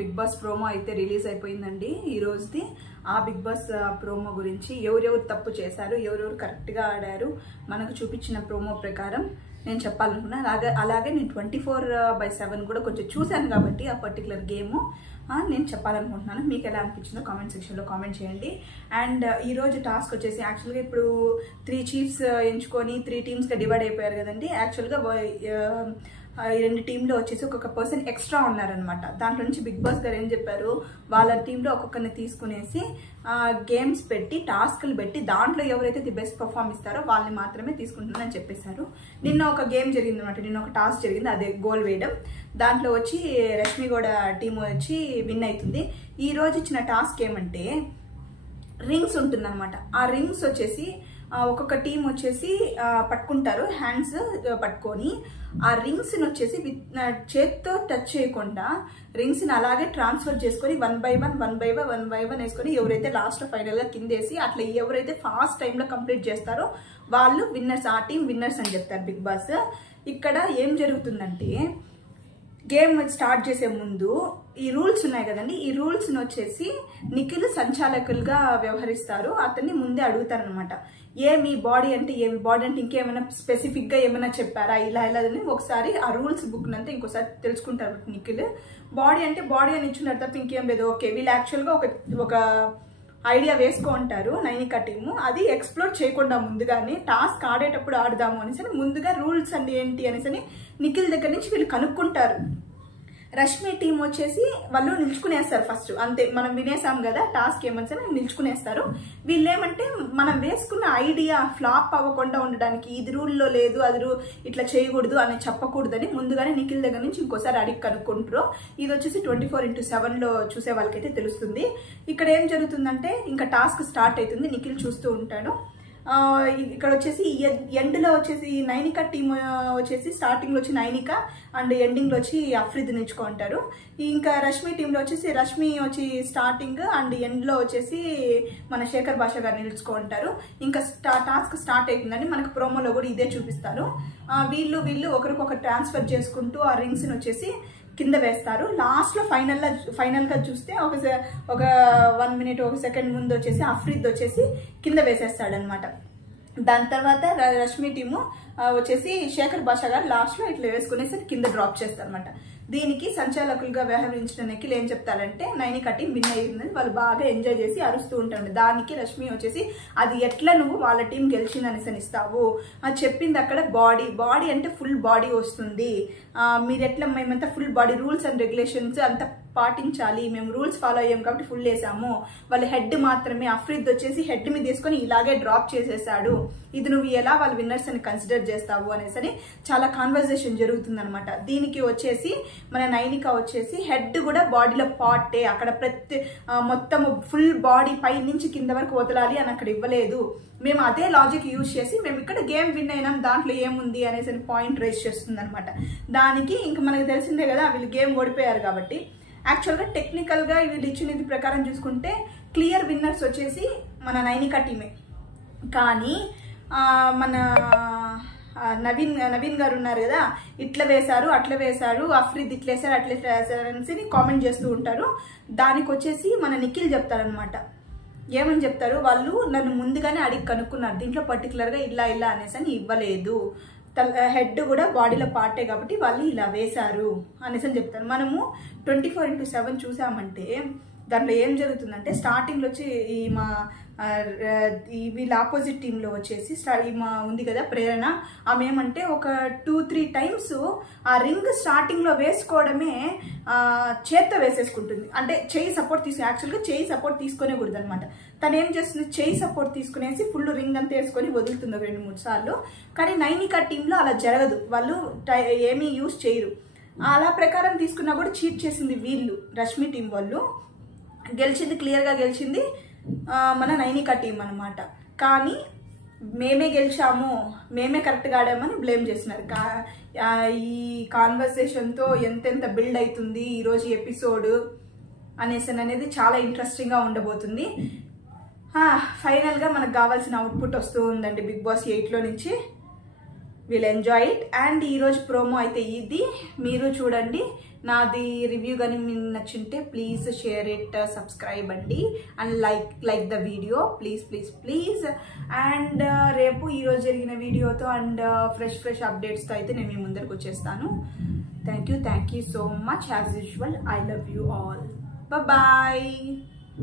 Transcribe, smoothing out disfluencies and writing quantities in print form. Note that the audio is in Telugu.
బిగ్ బాస్ ప్రోమో అయితే రిలీజ్ అయిపోయిందండి ఈ రోజుది. ఆ బిగ్ బాస్ ప్రోమో గురించి ఎవరెవరు తప్పు చేశారు, ఎవరెవరు కరెక్ట్గా ఆడారు మనకు చూపించిన ప్రోమో ప్రకారం నేను చెప్పాలనుకున్నాను. అలాగే నేను 24/7 కూడా కొంచెం చూశాను కాబట్టి ఆ పర్టికులర్ గేమ్ నేను చెప్పాలనుకుంటున్నాను. మీకు ఎలా అనిపించిందో కామెంట్ సెక్షన్లో కామెంట్ చేయండి. అండ్ ఈరోజు టాస్క్ వచ్చేసి యాక్చువల్గా ఇప్పుడు 3 చీఫ్స్ ఎంచుకొని 3 టీమ్స్గా డివైడ్ అయిపోయారు కదండి. యాక్చువల్గా 2 టీంలో వచ్చేసి ఒక్కొక్క పర్సన్ ఎక్స్ట్రా ఉన్నారనమాట. దాంట్లో నుంచి బిగ్ బాస్ గారు ఏం చెప్పారు, వాళ్ళ టీంలో ఒక్కొక్కరిని తీసుకునేసి గేమ్స్ పెట్టి టాస్క్లు పెట్టి దాంట్లో ఎవరైతే ది బెస్ట్ పర్ఫార్మ్ ఇస్తారో వాళ్ళని మాత్రమే తీసుకుంటున్నారని చెప్పేశారు. నిన్న ఒక గేమ్ జరిగింది అనమాట, నిన్న ఒక టాస్క్ జరిగింది, అదే గోల్ వేయడం. దాంట్లో వచ్చి రష్మి కూడా టీం వచ్చి విన్ అవుతుంది. ఈ రోజు ఇచ్చిన టాస్క్ ఏమంటే రింగ్స్ ఉంటుందన్నమాట. ఆ రింగ్స్ వచ్చేసి ఒక్కొక్క టీం వచ్చేసి పట్టుకుంటారు, హ్యాండ్స్ పట్టుకొని ఆ రింగ్స్ని వచ్చేసి చేత్తో టచ్ చేయకుండా రింగ్స్ని అలాగే ట్రాన్స్ఫర్ చేసుకొని 1 by 1 వేసుకొని ఎవరైతే లాస్ట్ ఫైనల్గా కిందేసి అట్లా ఎవరైతే ఫాస్ట్ టైంలో కంప్లీట్ చేస్తారో వాళ్ళు విన్నర్స్, ఆ టీం విన్నర్స్ అని చెప్తారు బిగ్ బాస్. ఇక్కడ ఏం జరుగుతుందంటే గేమ్ స్టార్ట్ చేసే ముందు ఈ రూల్స్ ఉన్నాయి కదండి, ఈ రూల్స్ని వచ్చేసి నిఖిల్ సంచాలకులుగా వ్యవహరిస్తారు. అతన్ని ముందే అడుగుతారనమాట, మీ బాడీ అంటే ఏమి, బాడీ అంటే ఇంకేమైనా స్పెసిఫిక్గా ఏమైనా చెప్పారా, ఇలా అని ఒకసారి ఆ రూల్స్ బుక్ అంతా ఇంకోసారి తెలుసుకుంటారు నిఖిల్. బాడీ అంటే బాడీ అని ఇచ్చున్నారు తప్ప ఇంకేం లేదు. ఓకే, వీళ్ళు యాక్చువల్గా ఒక ఐడియా వేసుకో ఉంటారు నైనికా టీము, అది ఎక్స్ప్లోర్ చేయకుండా ముందుగానే టాస్క్ ఆడేటప్పుడు ఆడదాము అనేసి ముందుగా రూల్స్ అండి ఏంటి అనేసి నిఖిల్ దగ్గర నుంచి వీళ్ళు కనుక్కుంటారు. రష్మి టీం వచ్చేసి వాళ్ళు నిల్చుకునేస్తారు ఫస్ట్, అంతే మనం వినేసాం కదా టాస్క్ ఏమని నిల్చుకునేస్తారు. వీళ్ళేమంటే మనం వేసుకున్న ఐడియా ఫ్లాప్ అవ్వకుండా ఉండడానికి ఇది రూల్లో లేదు, అది ఇట్లా చేయకూడదు అని చెప్పకూడదని ముందుగానే నిఖిల్ దగ్గర నుంచి ఇంకోసారి అడిగి కనుక్కుంటారు. ఇది వచ్చేసి 24/7లో చూసే వాళ్ళకైతే తెలుస్తుంది. ఇక్కడ ఏం జరుగుతుందంటే ఇంకా టాస్క్ స్టార్ట్ అవుతుంది, నిఖిల్ చూస్తూ ఉంటాడు. ఇక్కడ వచ్చేసి ఎండ్లో వచ్చేసి నైనికా టీం వచ్చేసి స్టార్టింగ్లో వచ్చి నైనికా అండ్ ఎండింగ్లో వచ్చి అఫ్రిద్ నిల్చుకుంటారు. ఇంకా రష్మి టీంలో వచ్చేసి రష్మి వచ్చి స్టార్టింగ్ అండ్ ఎండ్లో వచ్చేసి మన శేఖర్ భాష గారు నిలుచుకుంటారు. ఇంకా టాస్క్ స్టార్ట్ అవుతుందని మనకు ప్రోమోలో కూడా ఇదే చూపిస్తారు. వీళ్ళు ఒకరికొకరు ట్రాన్స్ఫర్ చేసుకుంటూ ఆ రింగ్స్ని వచ్చేసి కింద వేస్తారు. లాస్ట్లో ఫైనల్గా చూస్తే ఒక 1 minute 1 second ముందు వచ్చేసి అఫ్రిద్ వచ్చేసి కింద వేసేస్తాడనమాట. దాని తర్వాత రష్మి టీము వచ్చేసి శేఖర్ భాష గారు లాస్ట్లో ఇట్లా వేసుకునేసి కింద డ్రాప్ చేస్తారనమాట. దీనికి సంచాలకులుగా వ్యవహరించిన నిఖిల్ ఏం చెప్తారంటే నైనికా టీం విన్ అయ్యిందని వాళ్ళు బాగా ఎంజాయ్ చేసి అరుస్తూ ఉంటారు. దానికి రష్మి వచ్చేసి అది ఎట్లా నువ్వు వాళ్ళ టీం గెలిచిందని ఇస్తావు, అది చెప్పింది అక్కడ బాడీ అంటే ఫుల్ బాడీ వస్తుంది, మీరు ఎట్లా మేమంతా full body rules and regulations అంతా పాటించాలి, మేము రూల్స్ ఫాలో అయ్యాం కాబట్టి ఫుల్ వేసాము, వాళ్ళ హెడ్ మాత్రమే అఫ్రిద్ వచ్చేసి హెడ్ మీద తీసుకొని ఇలాగే డ్రాప్ చేసేసాడు, ఇది నువ్వు ఎలా వాళ్ళ విన్నర్స్ అని కన్సిడర్ చేస్తావు అనేసి చాలా కాన్వర్సేషన్ జరుగుతుంది అనమాట. దీనికి వచ్చేసి మన నైనికా వచ్చేసి హెడ్ కూడా బాడీలో పార్టే, అక్కడ మొత్తం ఫుల్ బాడీ పై నుంచి కింద వరకు వదలాలి అని అక్కడ ఇవ్వలేదు, మేము అదే లాజిక్ యూజ్ చేసి మేము ఇక్కడ గేమ్ విన్ అయినాం, దాంట్లో ఏముంది అనేసి పాయింట్ రేస్ చేస్తుంది అనమాట. దానికి ఇంకా మనకు తెలిసిందే కదా వీళ్ళు గేమ్ ఓడిపోయారు కాబట్టి యాక్చువల్గా టెక్నికల్గా వీళ్ళు ఇచ్చినది ప్రకారం చూసుకుంటే క్లియర్ విన్నర్స్ వచ్చేసి మన నైనికా టీమే. కానీ మన నవీన్ గారు ఉన్నారు కదా, ఇట్లా వేశారు అట్లా వేశారు, అఫ్రిద్ ఇట్లా వేశారు అట్లా వేశారు అనేసి కామెంట్ చేస్తూ ఉంటారు. దానికి వచ్చేసి మన నిఖిల్ చెప్తారనమాట, ఏమని చెప్తారు, వాళ్ళు నన్ను ముందుగానే అడిగి కనుక్కున్నారు, దీంట్లో పర్టికులర్గా ఇలా అనేసి అని ఇవ్వలేదు, హెడ్ కూడా బాడీలో పార్టే కాబట్టి వాళ్ళు ఇలా వేశారు అనేసి చెప్తారు. మనము 24/7 చూసామంటే దాంట్లో ఏం జరుగుతుందంటే స్టార్టింగ్లో వచ్చి వీళ్ళ ఆపోజిట్ టీంలో వచ్చేసి ఉంది కదా ప్రేరణ, ఆమె ఏమంటే ఒక 2-3 times ఆ రింగ్ స్టార్టింగ్లో వేసుకోవడమే చేత్తో వేసేసుకుంటుంది, అంటే చెయ్యి సపోర్ట్ యాక్చువల్గా చెయ్యి సపోర్ట్ తీసుకునేకూడదు అనమాట. తను ఏం చేస్తుంది, చెయ్యి సపోర్ట్ తీసుకునేసి ఫుల్ రింగ్ అంతా వేసుకొని వదులుతుంది 2-3 సార్లు. కానీ నైనికా టీంలో అలా జరగదు, వాళ్ళు ఏమీ యూజ్ చేయరు. అలా ప్రకారం తీసుకున్నా కూడా చీట్ చేసింది వీళ్ళు రష్మి టీం వాళ్ళు, గెలిచింది క్లియర్గా గెలిచింది మన నైనికా టీం అనమాట. కానీ మేమే గెలిచాము, మేమే కరెక్ట్గా ఆడామని బ్లేమ్ చేస్తున్నారు. ఈ కాన్వర్సేషన్తో ఎంతెంత బిల్డ్ అవుతుంది ఈరోజు ఎపిసోడ్ అనేది చాలా ఇంట్రెస్టింగ్గా ఉండబోతుంది. ఫైనల్గా మనకు కావాల్సిన అవుట్పుట్ వస్తూ ఉందండి బిగ్ బాస్ 8లో నుంచి. Will enjoy it. అండ్ ఈరోజు ప్రోమో అయితే ఇది, మీరు చూడండి. నాది రివ్యూ కానీ మీకు నచ్చింటే ప్లీజ్ షేర్ ఇట్, సబ్స్క్రైబ్ అండి, and like the video please please please. And రేపు ఈరోజు జరిగిన వీడియోతో అండ్ ఫ్రెష్ అప్డేట్స్తో అయితే నేను మీ ముందరికి వచ్చేస్తాను. Thank you so much. As usual, I love you all. Bye.